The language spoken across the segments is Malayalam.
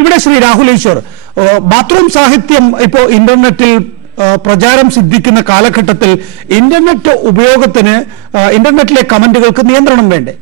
ഇവിടെ ശ്രീ രാഹുൽ ഈശ്വർ, ബാത്റൂം സാഹിത്യം ഇപ്പോൾ ഇന്റർനെറ്റിൽ പ്രചാരം സിദ്ധിക്കുന്ന കാലഘട്ടത്തിൽ ഇന്റർനെറ്റ് ഉപയോഗത്തിന് ഇന്റർനെറ്റിലെ കമന്റുകൾക്ക് നിയന്ത്രണം വേണ്ടേ?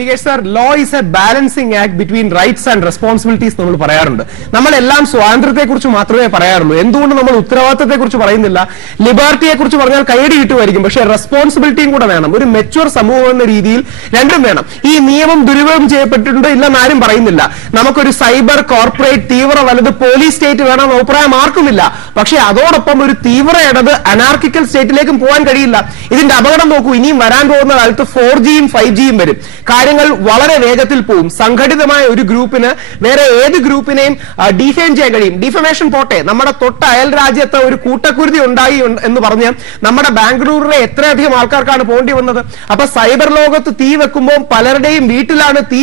Nikesh sir, law is A balancing act between rights and responsibilities നമ്മൾ പറയാറുണ്ട്. നമ്മളെല്ലാം സ്വാതന്ത്ര്യത്തെ കുറിച്ച് മാത്രമേ പറയാറുള്ളൂ. എന്തുകൊണ്ട് നമ്മൾ ഉത്തരവാദിത്തത്തെ കുറിച്ച് പറയുന്നില്ല? ലിബർട്ടിയെ കുറിച്ച് പറഞ്ഞാൽ കൈയടി കിട്ടുമായിരിക്കും, പക്ഷേ റെസ്പോൺസിബിലിറ്റിയും കൂടെ വേണം. ഒരു മെച്യൂർ സമൂഹം എന്ന രീതിയിൽ രണ്ടും വേണം. ഈ നിയമം ദുരുപയോഗം ചെയ്യപ്പെട്ടിട്ടുണ്ട് ഇല്ലെന്ന് ആരും പറയുന്നില്ല. നമുക്കൊരു സൈബർ കോർപ്പറേറ്റ് തീവ്ര വലത് പോലീസ് സ്റ്റേറ്റ് വേണമെന്ന് അഭിപ്രായം ആർക്കുമില്ല. പക്ഷേ അതോടൊപ്പം ഒരു തീവ്ര ഇടത് അനാർക്കിക്കൽ സ്റ്റേറ്റിലേക്കും പോകാൻ കഴിയില്ല. ഇതിന്റെ അപകടം നോക്കൂ. ഇനിയും വരാൻ പോകുന്ന കാലത്ത് 4Gയും 5Gയും വരും. കാര്യങ്ങൾ വളരെ വേഗത്തിൽ പോകും. സംഘടിതമായ ഒരു ഗ്രൂപ്പിന് വേറെ ഏത് ഗ്രൂപ്പിനെയും ഡിഫെയിം ചെയ്യാൻ കഴിയും. ഡിഫമേഷൻ പോട്ടെ, നമ്മുടെ തൊട്ട അയൽ രാജ്യത്ത് ഒരു കൂട്ടക്കുരുതി ഉണ്ടായി എന്ന് പറഞ്ഞ് നമ്മുടെ ബാംഗ്ലൂരിലെ എത്രയധികം ആൾക്കാർക്കാണ് പോകേണ്ടി വന്നത്. അപ്പൊ സൈബർ ലോകത്ത് തീ വെക്കുമ്പോൾ പലരുടെയും വീട്ടിലാണ് തീ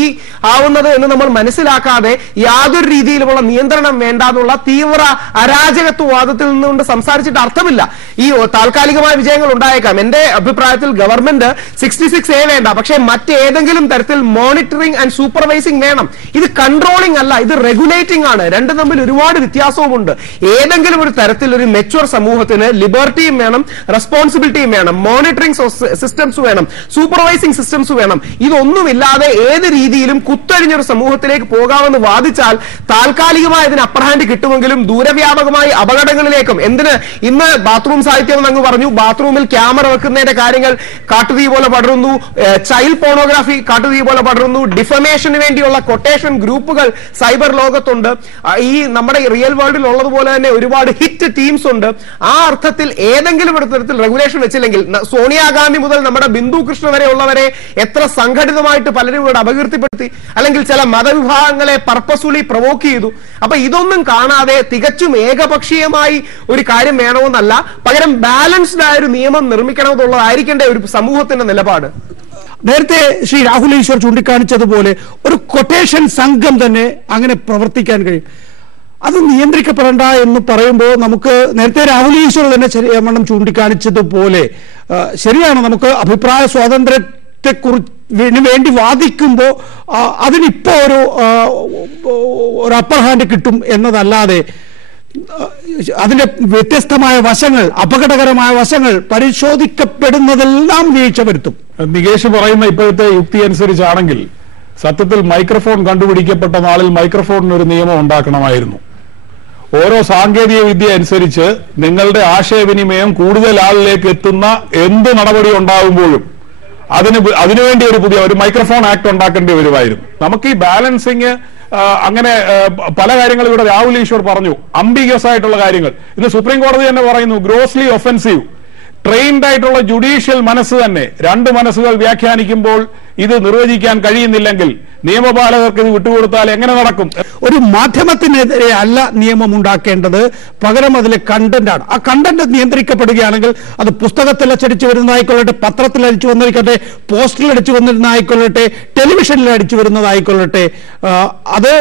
ആവുന്നത് എന്ന് നമ്മൾ മനസ്സിലാക്കാതെ യാതൊരു രീതിയിലുമുള്ള നിയന്ത്രണം വേണ്ടാന്നുള്ള തീവ്ര അരാജകത്വവാദത്തിൽ നിന്നുകൊണ്ട് സംസാരിച്ചിട്ട് അർത്ഥമില്ല. ഈ താൽക്കാലികമായ വിജയങ്ങൾ ഉണ്ടായേക്കാം. എന്റെ അഭിപ്രായത്തിൽ ഗവൺമെന്റ് 66A വേണ്ട, പക്ഷേ മറ്റേതെങ്കിലും തരത്തിൽ മോണിറ്ററിംഗ് ആൻഡ് സൂപ്പർവൈസിംഗ് വേണം. ഇത് കൺട്രോളിംഗ് അല്ല, ഇത് റെഗുലേറ്റിംഗ് ആണ്. രണ്ടും തമ്മിൽ ഒരുപാട് വ്യത്യാസവുമുണ്ട്. ഏതെങ്കിലും ഒരു തരത്തിൽ ഒരു മെച്യൂർ സമൂഹത്തിന് ലിബർട്ടിയും വേണം, റെസ്പോൺസിബിലിറ്റിയും വേണം, മോണിറ്ററിംഗ് സിസ്റ്റംസ് വേണം, സൂപ്പർവൈസിംഗ് സിസ്റ്റംസ് വേണം. ഇതൊന്നുമില്ലാതെ ഏത് രീതിയിലും കുത്തഴിഞ്ഞൊരു സമൂഹത്തിലേക്ക് പോകാമെന്ന് വാദിച്ചാൽ താൽക്കാലികമായി ഇതിന് അപ്പർ ഹാൻഡ് കിട്ടുമെങ്കിലും ദൂരവ്യാപകമായി അപകടങ്ങളിലേക്കും. എന്തിന് ഇന്ന് ബാത്റൂം സാഹിത്യം എന്ന് അങ്ങ് പറഞ്ഞു, ബാത്റൂമിൽ ക്യാമറ വെക്കുന്നതിന്റെ കാര്യങ്ങൾ കാട്ടുതീ പോലെ പടരുന്നു, ചൈൽഡ് പോർണോഗ്രാഫി കാട്ടുതീ പോലെ പടരുന്നു, ഡിഫമേഷന് വേണ്ടിയുള്ള കൊട്ടേഷൻ ഗ്രൂപ്പുകൾ സൈബർ ലോകത്തുണ്ട്. ഈ നമ്മുടെ റിയൽ വേൾഡിൽ ഉള്ളതുപോലെ തന്നെ ഒരുപാട് ഹിറ്റ് ടീംസ് ഉണ്ട്. ആ അർത്ഥത്തിൽ ഏതെങ്കിലും ഒരു തരത്തിൽ റെഗുലേഷൻ വെച്ചില്ലെങ്കിൽ സോണിയാഗാന്ധി മുതൽ നമ്മുടെ ബിന്ദു കൃഷ്ണ വരെ ഉള്ളവരെ എത്ര സംഘടിതമായിട്ട് പലരും ഇവിടെ അപകീർത്തിപ്പെടുത്തി, അല്ലെങ്കിൽ ചില മതവിഭാഗങ്ങളെ പർപ്പസ്ഫുള്ളി പ്രൊവോക്ക് ചെയ്തു. അപ്പൊ ഇതൊന്നും കാണാതെ തികച്ചും ഏകപക്ഷീയമായി ഒരു കാര്യം വേണമെന്നല്ല, പകരം ബാലൻസ്ഡ് ആയ ഒരു നിയമം നിർമ്മിക്കണമെന്നുള്ളതായിരിക്കേണ്ട ഒരു സമൂഹത്തിന്റെ നിലപാട്. നേരത്തെ ശ്രീ രാഹുൽ ഈശ്വർ ചൂണ്ടിക്കാണിച്ചതുപോലെ ഒരു കൊട്ടേഷൻ സംഘം തന്നെ അങ്ങനെ പ്രവർത്തിക്കാൻ കഴിയും. അത് നിയന്ത്രിക്കപ്പെടേണ്ട എന്ന് പറയുമ്പോൾ നമുക്ക് നേരത്തെ രാഹുൽ ഈശ്വർ തന്നെ ശരിയാവണ്ണം ചൂണ്ടിക്കാണിച്ചതുപോലെ ശരിയാണ്, നമുക്ക് അഭിപ്രായ സ്വാതന്ത്ര്യത്തെക്കുറിച്ച് വേണ്ടി വാദിക്കുമ്പോൾ അതിനിപ്പോ ഒരു അപ്പർ ഹാൻഡ് കിട്ടും എന്നതല്ലാതെ അതിന്റെ വ്യത്യസ്തമായ വശങ്ങൾ, അപകടകരമായ വശങ്ങൾ പരിശോധിക്കപ്പെടുന്നതെല്ലാം വീഴ്ച വരുത്തും. നികേഷ് പറയുന്ന ഇപ്പോഴത്തെ യുക്തി അനുസരിച്ചാണെങ്കിൽ സത്യത്തിൽ മൈക്രോഫോൺ കണ്ടുപിടിക്കപ്പെട്ട നാളിൽ മൈക്രോഫോണിന് ഒരു നിയമം ഉണ്ടാക്കണമായിരുന്നു. ഓരോ സാങ്കേതിക വിദ്യ അനുസരിച്ച് നിങ്ങളുടെ ആശയവിനിമയം കൂടുതൽ ആളിലേക്ക് എത്തുന്ന എന്ത് നടപടി ഉണ്ടാകുമ്പോഴും അതിനുവേണ്ടി ഒരു മൈക്രോഫോൺ ആക്ട് ഉണ്ടാക്കേണ്ടി വരുമായിരുന്നു. നമുക്ക് ഈ ബാലൻസിങ് അങ്ങനെ പല കാര്യങ്ങളും ഇവിടെ രാഹുൽ ഈശ്വർ പറഞ്ഞു, അംബിഗസ് ആയിട്ടുള്ള കാര്യങ്ങൾ. ഇന്ന് സുപ്രീം കോടതി തന്നെ പറയുന്നു ഗ്രോസ്ലി ഒഫൻസീവ്. ട്രെയിൻഡ് ആയിട്ടുള്ള ജുഡീഷ്യൽ മനസ്സ് തന്നെ രണ്ട് മനസ്സുകൾ വ്യാഖ്യാനിക്കുമ്പോൾ ഇത് നിർവചിക്കാൻ കഴിയുന്നില്ലെങ്കിൽ നിയമപാലകർക്ക് ഇത് വിട്ടുകൊടുത്താൽ എങ്ങനെ നടക്കും? ഒരു മാധ്യമത്തിനെതിരെ അല്ല നിയമം ഉണ്ടാക്കേണ്ടത്, പകരം അതിലെ കണ്ടന്റാണ്. ആ കണ്ടന്റ് നിയന്ത്രിക്കപ്പെടുകയാണെങ്കിൽ അത് പുസ്തകത്തിൽ അച്ചടിച്ചു വരുന്നതായിക്കൊള്ളട്ടെ, പത്രത്തിൽ അടിച്ചു വന്നിരിക്കട്ടെ, പോസ്റ്ററിൽ അടിച്ചു വന്നിരുന്നതായിക്കൊള്ളട്ടെ, ടെലിവിഷനിൽ അടിച്ചു വരുന്നതായിക്കൊള്ളട്ടെ, അത്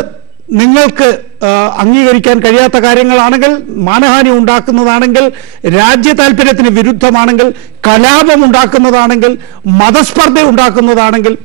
നിങ്ങൾക്ക് അംഗീകരിക്കാൻ കഴിയാത്ത കാര്യങ്ങളാണെങ്കിൽ, മാനഹാനി ഉണ്ടാക്കുന്നതാണെങ്കിൽ, രാജ്യ താല്പര്യത്തിന് വിരുദ്ധമാണെങ്കിൽ, കലാപം ഉണ്ടാക്കുന്നതാണെങ്കിൽ, മതസ്പർദ്ധ ഉണ്ടാക്കുന്നതാണെങ്കിൽ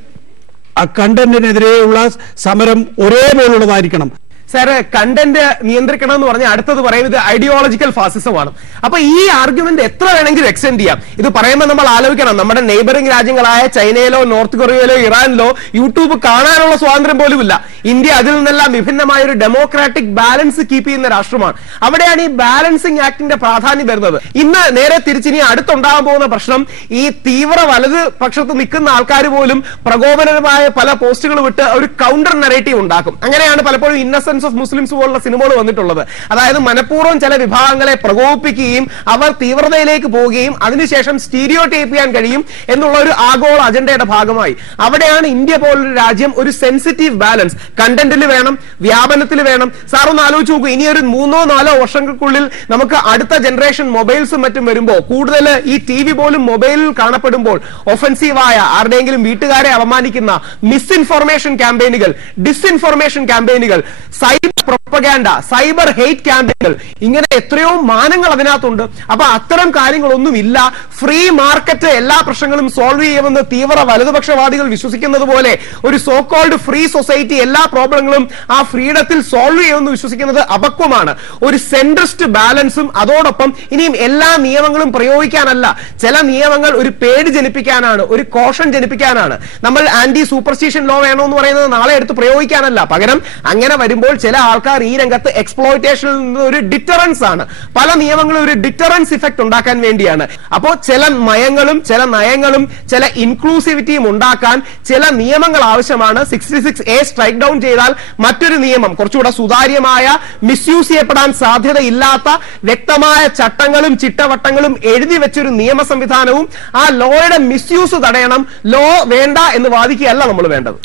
ആ കണ്ടന്റിനെതിരെയുള്ള സമരം ഒരേപോലുള്ളതായിരിക്കണം. സാറ് കണ്ടന്റ് നിയന്ത്രിക്കണം എന്ന് പറഞ്ഞാൽ അടുത്തത് പറയുന്നത് ഐഡിയോളജിക്കൽ ഫാസിസമാണ്. അപ്പൊ ഈ ആർഗ്യുമെന്റ് എത്ര വേണമെങ്കിലും എക്സ്റ്റെൻഡ് ചെയ്യാം. ഇത് പറയുമ്പോൾ നമ്മൾ ആലോചിക്കണം, നമ്മുടെ നെയ്ബറിംഗ് രാജ്യങ്ങളായ ചൈനയിലോ നോർത്ത് കൊറിയയിലോ ഇറാനിലോ യൂട്യൂബ് കാണാനുള്ള സ്വാതന്ത്ര്യം പോലും ഇല്ല. ഇന്ത്യ അതിൽ നിന്നെല്ലാം വിഭിന്നമായ ഒരു ഡെമോക്രാറ്റിക് ബാലൻസ് കീപ്പ് ചെയ്യുന്ന രാഷ്ട്രമാണ്. അവിടെയാണ് ഈ ബാലൻസിംഗ് ആക്ടിന്റെ പ്രാധാന്യം വരുന്നത്. ഇന്ന് നേരെ തിരിച്ചിനി അടുത്തുണ്ടാകാൻ പോകുന്ന പ്രശ്നം, ഈ തീവ്ര വലത് പക്ഷത്ത് നിൽക്കുന്ന ആൾക്കാർ പോലും പ്രകോപനപരമായ പല പോസ്റ്റുകൾ വിട്ട് ഒരു കൗണ്ടർ നെറേറ്റീവ് ഉണ്ടാക്കും. അങ്ങനെയാണ് പലപ്പോഴും ഇന്നസെൻസ് ഓഫ് മുസ്ലിംസ് പോലുള്ള സിനിമകൾ വന്നിട്ടുള്ളത്. അതായത് മനഃപൂർവ്വം ചില വിഭാഗങ്ങളെ പ്രകോപിപ്പിക്കുകയും അവർ തീവ്രതയിലേക്ക് പോവുകയും അതിനുശേഷം സ്റ്റീരിയോ ടൈപ്പ് ചെയ്യാൻ കഴിയും എന്നുള്ള ഒരു ആഗോള അജണ്ടയുടെ ഭാഗമായി. അവിടെയാണ് ഇന്ത്യ പോലൊരു രാജ്യം ഒരു സെൻസിറ്റീവ് ബാലൻസ് കണ്ടന്റിൽ വേണം, വ്യാപനത്തിൽ വേണം. സാറൊന്ന് ആലോചിച്ച് നോക്കൂ, ഇനി ഒരു 3-4 വർഷങ്ങൾക്കുള്ളിൽ നമുക്ക് അടുത്ത ജനറേഷൻ മൊബൈൽസും മറ്റും വരുമ്പോൾ കൂടുതൽ ഈ TV പോലും മൊബൈലിൽ കാണപ്പെടുമ്പോൾ ഒഫൻസീവായ ആരുടെയെങ്കിലും വീട്ടുകാരെ അപമാനിക്കുന്ന misinformation ക്യാമ്പയിനുകൾ, ഡിസ്ഇൻഫോർമേഷൻ ക്യാമ്പയിനുകൾ, cyber propaganda, cyber hate ക്യാമ്പയിനുകൾ, ഇങ്ങനെ എത്രയോ മാനങ്ങൾ അതിനകത്തുണ്ട്. അപ്പൊ അത്തരം കാര്യങ്ങളൊന്നുമില്ല. ഫ്രീ മാർക്കറ്റ് എല്ലാ പ്രശ്നങ്ങളും സോൾവ് ചെയ്യുമെന്ന് തീവ്ര വലതുപക്ഷവാദികൾ വിശ്വസിക്കുന്നത് പോലെ ഒരു സോ കോൾഡ് ഫ്രീ സൊസൈറ്റി എല്ലാ പ്രോബ്ലങ്ങളും ആ ഫ്രീഡത്തിൽ സോൾവ് ചെയ്യുമെന്ന് വിശ്വസിക്കുന്നത് അപക്വമാണ്. ഒരു സെൻട്രിസ്റ്റ് ബാലൻസും അതോടൊപ്പം ഇനിയും എല്ലാ നിയമങ്ങളും പ്രയോഗിക്കാനല്ല. ചില നിയമങ്ങൾ ഒരു പേടി ജനിപ്പിക്കാനാണ്, ഒരു കോഷൻ ജനിപ്പിക്കാനാണ്. നമ്മൾ ആന്റി സൂപ്പർസ്റ്റിഷൻ ലോ വേണമെന്ന് പറയുന്നത് നാളെ എടുത്ത് പ്രയോഗിക്കാനല്ല. പകരം അങ്ങനെ വരുമ്പോൾ ചില ആൾക്കാർ ഈ രംഗത്ത് എക്സ്പ്ലോയിറ്റേഷനിൽ നിന്ന് ഒരു ഡിറ്ററൻസ് ആണ്. പല നിയമങ്ങളും ഒരു ഡിറ്ററൻസ് ഇഫക്ട് ഉണ്ടാക്കാൻ വേണ്ടിയാണ്. അപ്പോൾ ചില ചില നയങ്ങളും ചില ഇൻക്ലൂസിവിറ്റിയും ഉണ്ടാക്കാൻ ചില നിയമങ്ങൾ ആവശ്യമാണ്. 66A സ്ട്രൈക്ക് ഡൗൺ ചെയ്താൽ മറ്റൊരു നിയമം കുറച്ചുകൂടെ സുതാര്യമായ, മിസ്യൂസ് ചെയ്യപ്പെടാൻ സാധ്യതയില്ലാത്ത വ്യക്തമായ ചട്ടങ്ങളും ചിട്ടവട്ടങ്ങളും എഴുതി വെച്ചൊരു നിയമ സംവിധാനവും ആ ലോയുടെ മിസ്യൂസ് തടയണം. ലോ വേണ്ട എന്ന് വാദിക്കുകയല്ല നമ്മൾ വേണ്ടത്.